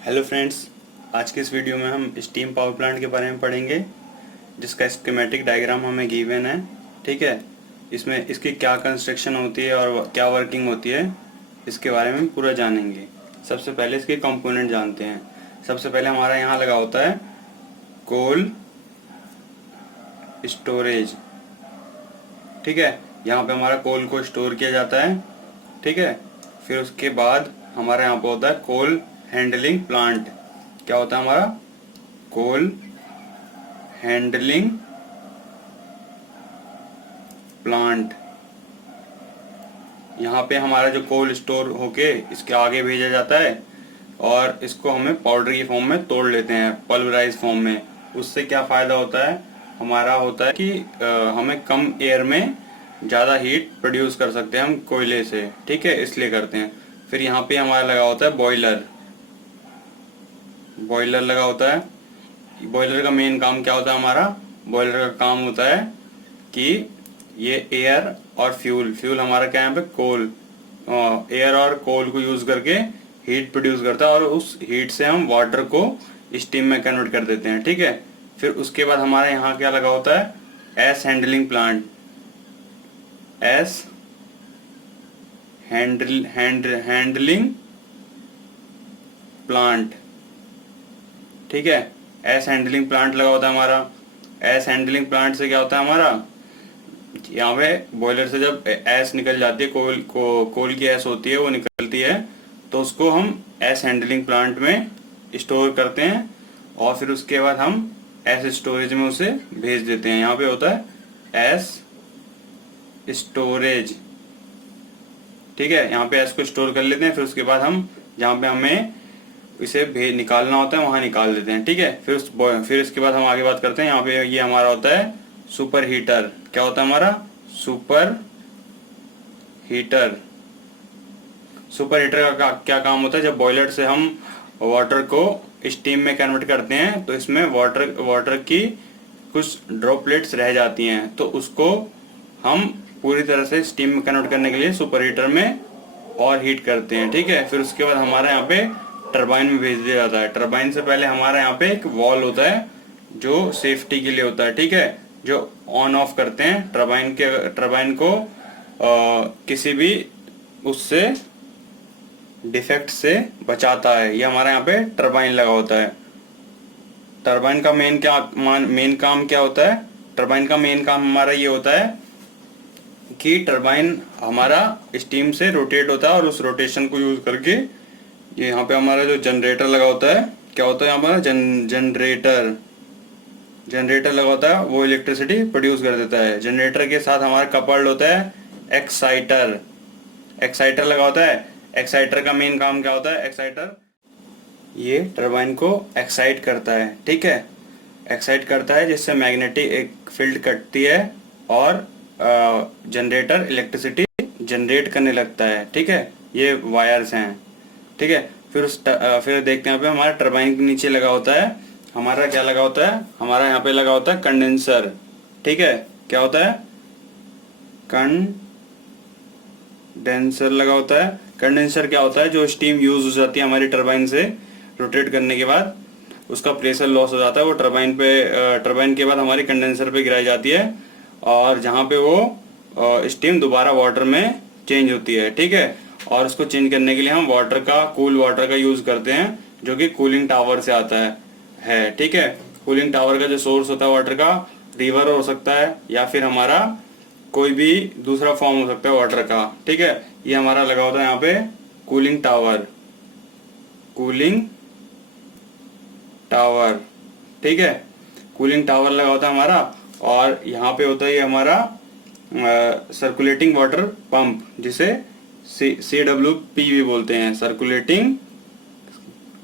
Hello friends, आज के इस वीडियो में हम स्टीम पावर प्लांट के बारे में पढ़ेंगे, जिसका स्कीमेटिक डायग्राम हमें गिवन है। ठीक है, इसमें इसकी क्या कंस्ट्रक्शन होती है और क्या वर्किंग होती है, इसके बारे में पूरा जानेंगे। सबसे पहले इसके कंपोनेंट जानते हैं। सबसे पहले हमारा यहाँ लगा होता है कोल स्टोरेज। ठीक है, यहाँ पे हमारा कोल को स्टोर किया जाता है। ठीक है, फिर उसके बाद हमारा यहाँ पे होता है कोल हैंडलिंग प्लांट। क्या होता है हमारा कोल हैंडलिंग प्लांट। यहाँ पे हमारा जो कोल स्टोर होके इसके आगे भेजा जाता है और इसको हमें पाउडर की फॉर्म में तोड़ लेते हैं, पल्वराइज फॉर्म में। उससे क्या फ़ायदा होता है हमारा, होता है कि हमें कम एयर में ज़्यादा हीट प्रोड्यूस कर सकते हैं हम कोयले से। ठीक है, इसलिए करते हैं। फिर यहाँ पे हमारा लगा होता है बॉयलर। बॉयलर लगा होता है। बॉयलर का मेन काम क्या होता है हमारा? बॉयलर का काम होता है कि ये एयर और फ्यूल हमारा क्या है यहाँ पे कोल, एयर और कोल को यूज करके हीट प्रोड्यूस करता है और उस हीट से हम वाटर को स्टीम में कन्वर्ट कर देते हैं। ठीक है, फिर उसके बाद हमारे यहाँ क्या लगा होता है? S handling plant. S handling plant. ठीक है, एस हैंडलिंग प्लांट लगा होता है हमारा। एस हैंडलिंग प्लांट से क्या होता है हमारा, यहाँ पे बॉयलर से जब एस निकल जाती है, कोल की एस होती है, वो निकलती है, तो उसको हम एस हैंडलिंग प्लांट में स्टोर करते हैं और फिर उसके बाद हम एस स्टोरेज में उसे भेज देते हैं। यहाँ पे होता है एस स्टोरेज। ठीक है, यहाँ पे एस को स्टोर कर लेते हैं, फिर उसके बाद हम जहाँ पे हमें इसे निकालना होता है वहां निकाल देते हैं। ठीक है, फिर इसके बाद हम आगे बात करते हैं। यहाँ पे ये हमारा होता है सुपर हीटर। क्या होता है हमारा? Super heater. सुपर हीटर का क्या काम होता है? जब बॉयलर से हम वाटर को स्टीम में कन्वर्ट करते हैं तो इसमें वाटर की कुछ ड्रॉपलेट्स रह जाती हैं, तो उसको हम पूरी तरह से स्टीम में कन्वर्ट करने के लिए सुपर हीटर में और हीट करते हैं। ठीक है, फिर उसके बाद हमारे यहाँ पे टरबाइन में भेज दिया जाता है। टरबाइन से पहले हमारे यहाँ पे एक वॉल होता है जो सेफ्टी के लिए होता है। ठीक है, जो ऑन ऑफ करते हैं टरबाइन को किसी भी उससे डिफेक्ट से बचाता है। ये हमारे यहाँ पे टरबाइन लगा होता है। टरबाइन का मेन काम क्या होता है? टरबाइन का मेन काम हमारा ये होता है कि टरबाइन हमारा स्टीम से रोटेट होता है और उस रोटेशन को यूज करके ये यहाँ पे हमारा जो जनरेटर लगा होता है, क्या होता है हमारा जनरेटर लगा होता है, वो इलेक्ट्रिसिटी प्रोड्यूस कर देता है। जनरेटर के साथ हमारा कपल्ड होता है एक्साइटर लगा होता है। एक्साइटर का मेन काम क्या होता है? एक्साइटर ये टरबाइन को एक्साइट करता है। ठीक है, एक्साइट करता है जिससे मैग्नेटिक एक फील्ड कटती है और जनरेटर इलेक्ट्रिसिटी जनरेट करने लगता है। ठीक है, ये वायर्स हैं। ठीक है, फिर देखते हैं यहाँ पे हमारा टरबाइन के नीचे लगा होता है हमारा क्या लगा होता है? हमारा यहाँ पे लगा होता है कंडेंसर। ठीक है, क्या होता है? कंडेंसर लगा होता है। कंडेंसर क्या होता है? जो स्टीम यूज हो जाती है हमारी टरबाइन से रोटेट करने के बाद, उसका प्रेशर लॉस हो जाता है, वो टरबाइन के बाद हमारी कंडेंसर पे गिराई जाती है और जहाँ पे वो स्टीम दोबारा वाटर में चेंज होती है। ठीक है, और उसको चेंज करने के लिए हम कूल वाटर का यूज करते हैं, जो कि कूलिंग टावर से आता है। ठीक है, कूलिंग टावर का जो सोर्स होता है वाटर का, रिवर हो सकता है या फिर हमारा कोई भी दूसरा फॉर्म हो सकता है वाटर का। ठीक है, ये हमारा लगा होता है यहाँ पे कूलिंग टावर। ठीक है, कूलिंग टावर लगा होता है हमारा और यहाँ पे होता है ये हमारा सर्कुलेटिंग वाटर पंप, जिसे CWP भी बोलते हैं, सर्कुलेटिंग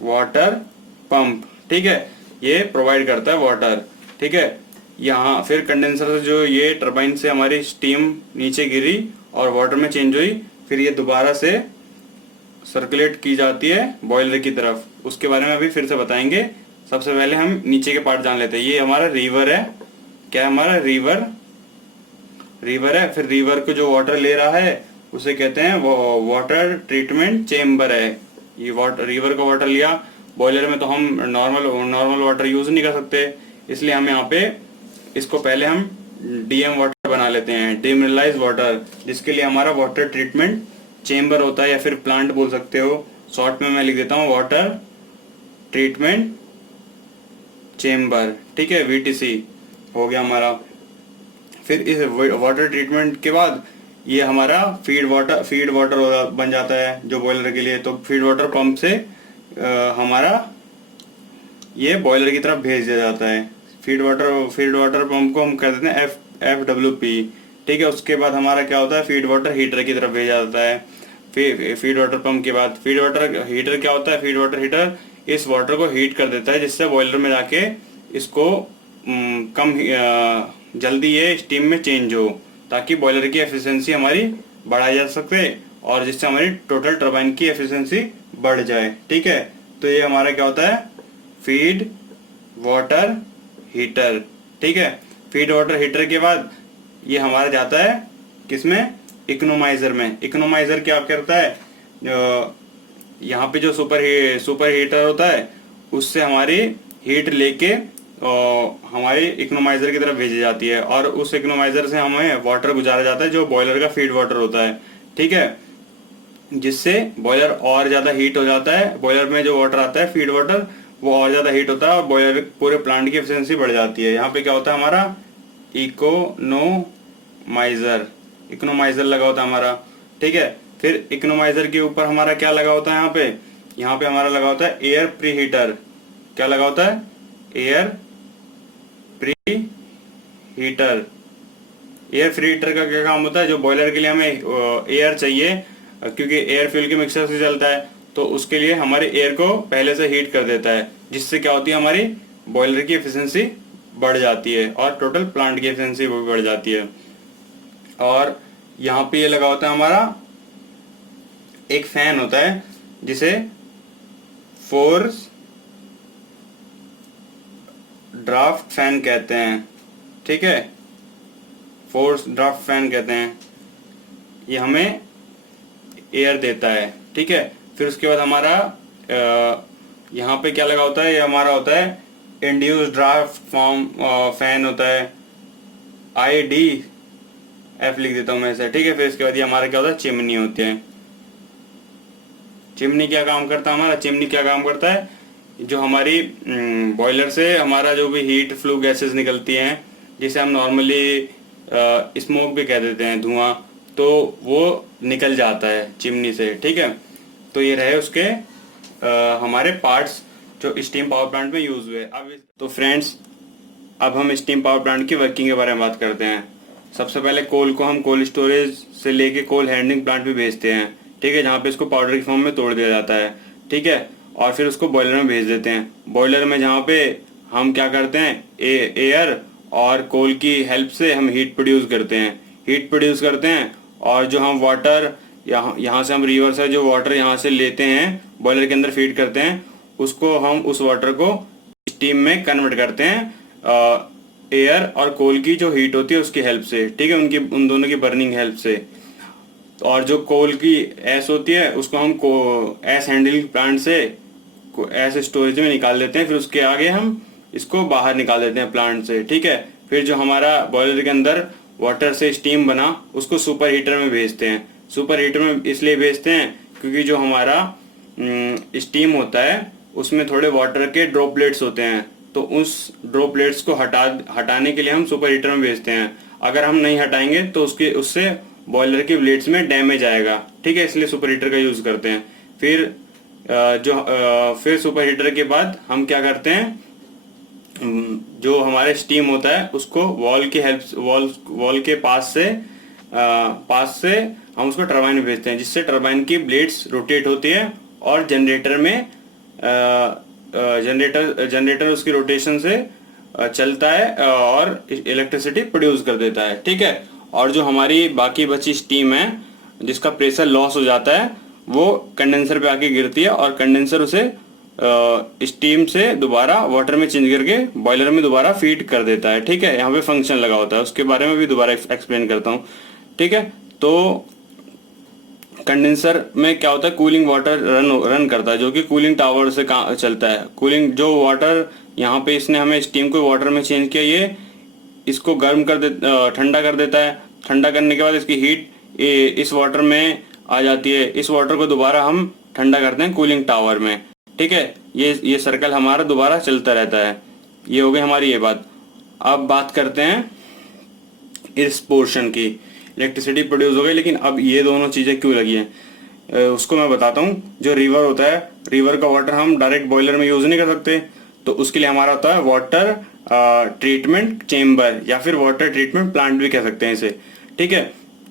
वाटर पंप। ठीक है, ये प्रोवाइड करता है वाटर। ठीक है, यहाँ फिर कंडेंसर से जो ये टरबाइन से हमारी स्टीम नीचे गिरी और वाटर में चेंज हुई, फिर ये दोबारा से सर्कुलेट की जाती है बॉयलर की तरफ। उसके बारे में अभी फिर से बताएंगे। सबसे पहले हम नीचे के पार्ट जान लेते हैं। ये हमारा रिवर है। क्या है हमारा? रिवर है। फिर रिवर को जो वाटर ले रहा है उसे कहते हैं वो वाटर ट्रीटमेंट चेम्बर है। ये रिवर का वाटर लिया, बॉयलर में तो हम नॉर्मल वाटर यूज नहीं कर सकते, इसलिए हम यहाँ पे इसको पहले हम डीएम वाटर बना लेते हैं, डीमिनरलाइज वाटर, जिसके लिए हमारा वाटर ट्रीटमेंट चेम्बर होता है या फिर प्लांट बोल सकते हो। शॉर्ट में मैं लिख देता हूँ वाटर ट्रीटमेंट चेम्बर, ठीक है, वीटीसी हो गया हमारा। फिर इस वाटर ट्रीटमेंट के बाद ये हमारा फीड वाटर बन जाता है जो बॉयलर के लिए। तो फीड वाटर पंप से हमारा ये बॉयलर की तरफ भेज दिया जाता है। फीड वाटर पंप को हम कर देते हैं FWP, ठीक है। उसके बाद हमारा क्या होता है, फीड वाटर हीटर की तरफ भेजा जाता है। फीड वाटर पंप के बाद फीड वाटर हीटर क्या होता है, फीड वाटर हीटर इस वाटर को हीट कर देता है, जिससे बॉयलर में जाके इसको जल्दी ये स्टीम में चेंज हो, ताकि बॉयलर की एफिशिएंसी हमारी बढ़ाई जा सके और जिससे हमारी टोटल टरबाइन की एफिशिएंसी बढ़ जाए, ठीक है। तो ये हमारा क्या होता है, फीड वाटर हीटर, ठीक है। फीड वाटर हीटर के बाद ये हमारा जाता है किसमें, इकोनोमाइजर में। इकोनोमाइजर क्या करता है, यहाँ पे जो सुपर हीटर होता है उससे हमारी हीट लेके हमारी इकोनोमाइजर की तरफ भेजी जाती है और उस इकोनोमाइजर से हमें वाटर गुजारा जाता है जो बॉयलर का फीड वाटर होता है, ठीक है, जिससे बॉयलर और ज्यादा हीट हो जाता है। बॉयलर में जो वाटर आता है फीड वाटर वो और ज्यादा हीट होता है और बॉयलर पूरे प्लांट की एफिशिएंसी बढ़ जाती है। यहाँ पे क्या होता है हमारा इकोनोमाइजर लगा होता है हमारा, ठीक है। फिर इकोनोमाइजर के ऊपर हमारा क्या लगा होता है, यहाँ पे हमारा लगा होता है एयर प्री हीटर। क्या लगा होता है, air pre heater. Air free heater का क्या काम होता है, जो बॉयलर के लिए हमें एयर चाहिए, क्योंकि एयर फ्यूल के मिक्सर से चलता है, तो उसके लिए हमारे एयर को पहले से हीट कर देता है, जिससे क्या होती है हमारी बॉयलर की एफिशिएंसी बढ़ जाती है और टोटल प्लांट की एफिशिएंसी वो भी बढ़ जाती है। और यहाँ पे ये लगा होता है हमारा एक फैन होता है जिसे फोर्स ड्राफ्ट फैन कहते हैं, ठीक है, फोर्स ड्राफ्ट फैन कहते हैं। ये हमें एयर देता है, ठीक है। फिर उसके बाद हमारा यहाँ पे क्या लगा होता है, ये हमारा होता है इंड्यूस ड्राफ्ट फॉर्म फैन होता है, IDF लिख देता हूँ मैं ऐसे, ठीक है। फिर इसके बाद ये हमारा क्या होता है, चिमनी होते हैं। चिमनी क्या काम करता है हमारा, चिमनी क्या काम करता है, जो हमारी बॉयलर से हमारा जो भी हीट फ्लू गैसेस निकलती हैं, जिसे हम नॉर्मली स्मोक भी कह देते हैं, धुआं, तो वो निकल जाता है चिमनी से, ठीक है। तो ये रहे उसके हमारे पार्ट्स जो स्टीम पावर प्लांट में यूज हुए। अब तो फ्रेंड्स, अब हम स्टीम पावर प्लांट की वर्किंग के बारे में बात करते हैं। सबसे पहले कोल को हम कोल्ड स्टोरेज से लेके कोल हैंडलिंग प्लांट में भेजते हैं, ठीक है, जहाँ पे इसको पाउडर की फॉर्म में तोड़ दिया जाता है, ठीक है, और फिर उसको बॉयलर में भेज देते हैं। बॉयलर में जहाँ पे हम क्या करते हैं, एयर और कोल की हेल्प से हम हीट प्रोड्यूस करते हैं और जो हम वाटर यहाँ से हम रिवर से जो वाटर यहाँ से लेते हैं बॉयलर के अंदर फीड करते हैं, उसको हम उस वाटर को स्टीम में कन्वर्ट करते हैं एयर और कोल की जो हीट होती है उसकी हेल्प से, ठीक है, उन दोनों की बर्निंग हेल्प से। और जो कोल की ऐश होती है उसको हम ऐश हैंडलिंग प्लांट से ऐश स्टोरेज में निकाल देते हैं, फिर उसके आगे हम इसको बाहर निकाल देते हैं प्लांट से, ठीक है। फिर जो हमारा बॉयलर के अंदर वाटर से स्टीम बना उसको सुपर हीटर में भेजते हैं। सुपर हीटर में इसलिए भेजते हैं क्योंकि जो हमारा स्टीम होता है उसमें थोड़े वाटर के ड्रॉपलेट्स होते हैं, तो उस ड्रॉपलेट्स को हटाने के लिए हम सुपर हीटर में भेजते हैं। अगर हम नहीं हटाएंगे तो उससे बॉयलर की ब्लेड्स में डैमेज आएगा, ठीक है, इसलिए सुपर हीटर का यूज करते हैं। फिर सुपर हीटर के बाद हम क्या करते हैं, जो हमारे स्टीम होता है उसको वॉल के पास से हम उसको टरबाइन में भेजते हैं, जिससे टरबाइन की ब्लेड्स रोटेट होती है और जनरेटर उसकी रोटेशन से चलता है और इलेक्ट्रिसिटी प्रोड्यूस कर देता है, ठीक है। और जो हमारी बाकी बची स्टीम है जिसका प्रेशर लॉस हो जाता है वो कंडेंसर पे आके गिरती है और कंडेंसर उसे स्टीम से दोबारा वाटर में चेंज करके बॉयलर में दोबारा फीड कर देता है, ठीक है। यहाँ पे फंक्शन लगा होता है, उसके बारे में भी दोबारा एक्सप्लेन करता हूँ, ठीक है। तो कंडेंसर में क्या होता है, कूलिंग वाटर रन करता है, जो कि कूलिंग टावर से चलता है। कूलिंग जो वाटर यहाँ पे इसने हमें स्टीम को वाटर में चेंज किया, ये इसको गर्म कर दे, ठंडा कर देता है। ठंडा करने के बाद इसकी हीट इस वाटर में आ जाती है। इस वाटर को दोबारा हम ठंडा करते हैं कूलिंग टावर में। ठीक है, ये सर्कल हमारा दोबारा चलता रहता है। ये हो गई हमारी ये बात। अब बात करते हैं इस पोर्शन की। इलेक्ट्रिसिटी प्रोड्यूस हो गई, लेकिन अब ये दोनों चीज़ें क्यों लगी हैं उसको मैं बताता हूँ। जो रिवर होता है, रिवर का वाटर हम डायरेक्ट बॉयलर में यूज़ नहीं कर सकते, तो उसके लिए हमारा होता है वाटर ट्रीटमेंट चेम्बर, या फिर वाटर ट्रीटमेंट प्लांट भी कह सकते हैं इसे। ठीक है,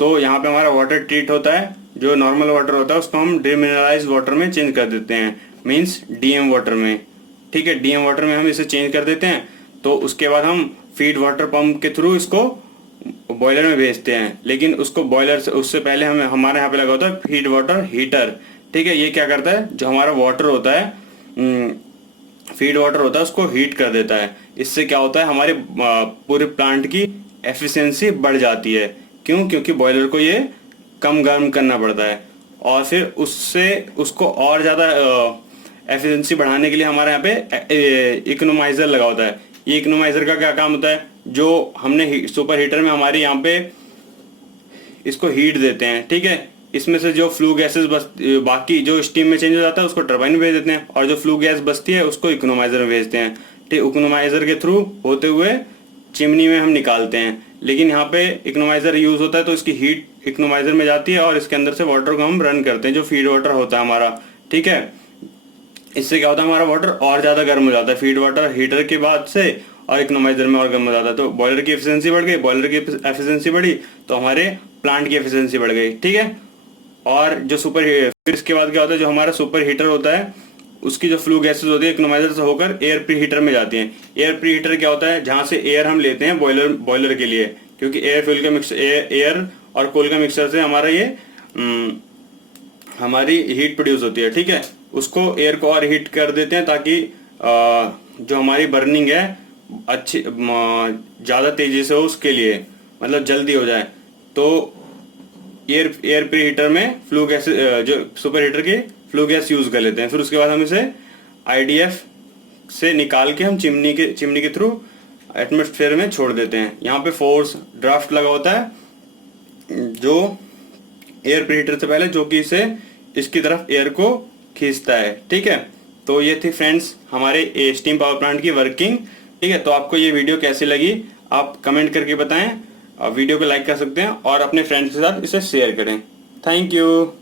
तो यहाँ पे हमारा वाटर ट्रीट होता है। जो नॉर्मल वाटर होता है उसको हम डिमिनरलाइज वाटर में चेंज कर देते हैं, मीन्स डीएम वाटर में। ठीक है, डीएम वाटर में हम इसे चेंज कर देते हैं। तो उसके बाद हम फीड वाटर पंप के थ्रू इसको बॉयलर में भेजते हैं। लेकिन उसको बॉयलर से उससे पहले हमें हमारे यहाँ पे लगा होता है फीड वाटर हीटर। ठीक है, ये क्या करता है, जो हमारा वाटर होता है, फीड वाटर होता है, उसको हीट कर देता है। इससे क्या होता है, हमारे पूरे प्लांट की एफिशिएंसी बढ़ जाती है। क्यों? क्योंकि बॉयलर को ये कम गर्म करना पड़ता है, और फिर उससे उसको और ज़्यादा एफिशिएंसी बढ़ाने के लिए हमारे यहाँ पे इकोनोमाइजर लगा होता है। ये इकोनोमाइजर का क्या काम होता है, जो हमने सुपर हीटर में हमारे यहाँ पे इसको हीट देते हैं। ठीक है, इसमें से जो फ्लू गैसेस बाकी जो स्टीम में चेंज हो जाता है उसको टरबाइन में भेज देते हैं, और जो फ्लू गैस बचती है उसको इकोनोमाइजर में भेजते हैं। ठीक, इकोनोमाइजर के थ्रू होते हुए चिमनी में हम निकालते हैं। लेकिन यहाँ पे इकोनोमाइजर यूज होता है, तो इसकी हीट इकोनोमाइजर में जाती है, और इसके अंदर से वाटर को हम रन करते हैं, जो फीड वाटर होता है हमारा। ठीक है, इससे क्या होता है, हमारा वाटर और ज्यादा गर्म हो जाता है फीड वाटर हीटर के बाद से, और इकोनोमाइजर में और गर्म हो जाता है। तो बॉयलर की एफिशिएंसी बढ़ गई, बॉयलर की एफिशिएंसी बढ़ी तो हमारे प्लांट की एफिशिएंसी बढ़ गई। ठीक है, और जो फिर इसके बाद क्या होता है, जो हमारा सुपर हीटर होता है उसकी जो फ्लू गैसेस होती है इकोनोमाइजर से होकर एयर प्री हीटर में जाती हैं। एयर प्री हीटर क्या होता है, जहां से एयर हम लेते हैं बॉयलर के लिए, क्योंकि एयर फ्यूल का मिक्सर, एयर और कोल का मिक्सर से हमारा ये हमारी हीट प्रोड्यूस होती है। ठीक है, उसको एयर को और हीट कर देते हैं, ताकि जो हमारी बर्निंग है अच्छी ज़्यादा तेजी से हो, उसके लिए मतलब जल्दी हो जाए। तो एयर प्री हीटर में फ्लू गैस, जो सुपर हीटर की फ्लू गैस यूज कर लेते हैं। फिर उसके बाद हम इसे आईडीएफ से निकाल के हम चिमनी के थ्रू एटमॉस्फेयर में छोड़ देते हैं। यहाँ पे फोर्स ड्राफ्ट लगा होता है, जो एयर प्री हीटर से पहले, जो कि इसे इसकी तरफ एयर को खींचता है। ठीक है, तो ये थी फ्रेंड्स हमारे स्टीम पावर प्लांट की वर्किंग। ठीक है, तो आपको ये वीडियो कैसी लगी आप कमेंट करके बताएं। वीडियो को लाइक कर सकते हैं और अपने फ्रेंड्स के साथ इसे शेयर करें। Thank you.